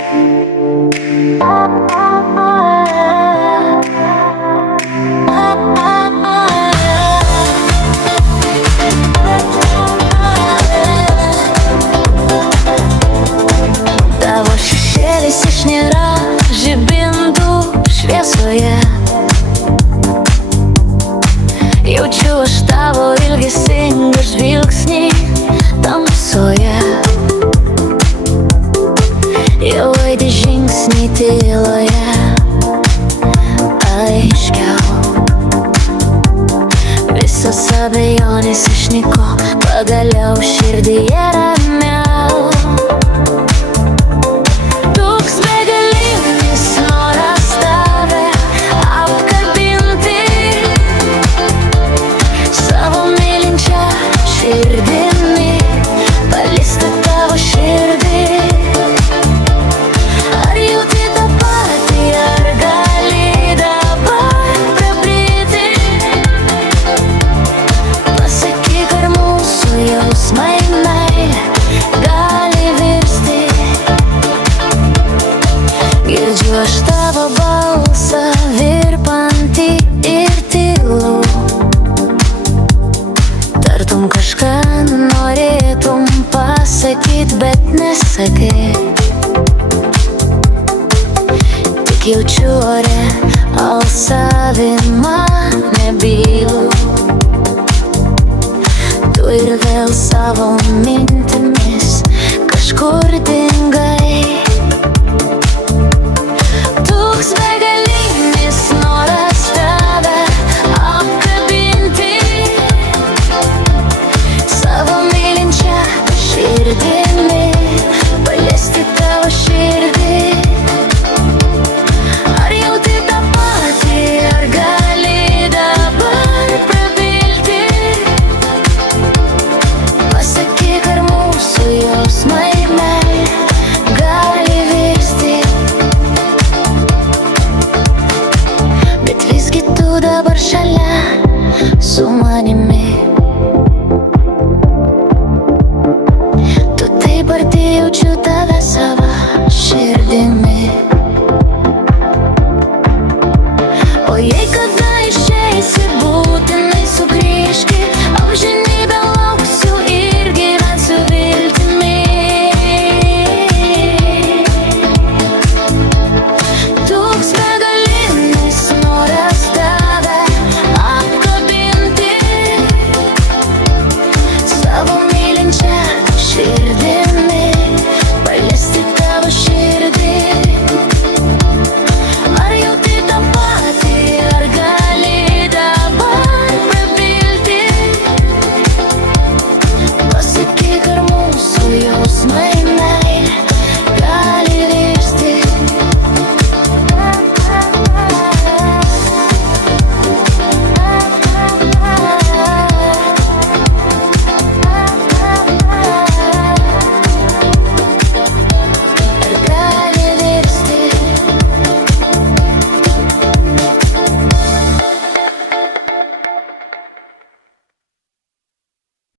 Tavo šešėlis išnėra žibintų šviesoje. Jaučiu aš tavo ilgesingą žvilgsnį tamsoje. Jau aidi žingsniai tyloje aiškiau. Visos abejonės išnyko, pagaliau širdyje ramiau. Toks begalinis noras tave apkabinti savo mylinčia širdimi, paliesti tavo širdį. Ar jauti tą patį, ar gali dabar prabėti? Pasakyk, ar mūsų jausmai meilė gali virsti. Girdžiu aš tavo balsą virpantį ir tylų, tartum kažką norėtum pasakyt, bet nesakai. Tik jaučiu ore alsavimą nebylų. Tu ir vėl savo mintimis kažkur dingai. Toks begalinis noras tave apkabinti savo mylinčia širdimi, paliesti tavo širdį. Ar jauti tą patį, ar gali dabar prabilti? Pasakyk, ar mūsų jausmai meilė gali virsti. Bet visgi tu dabar šalia su manimi.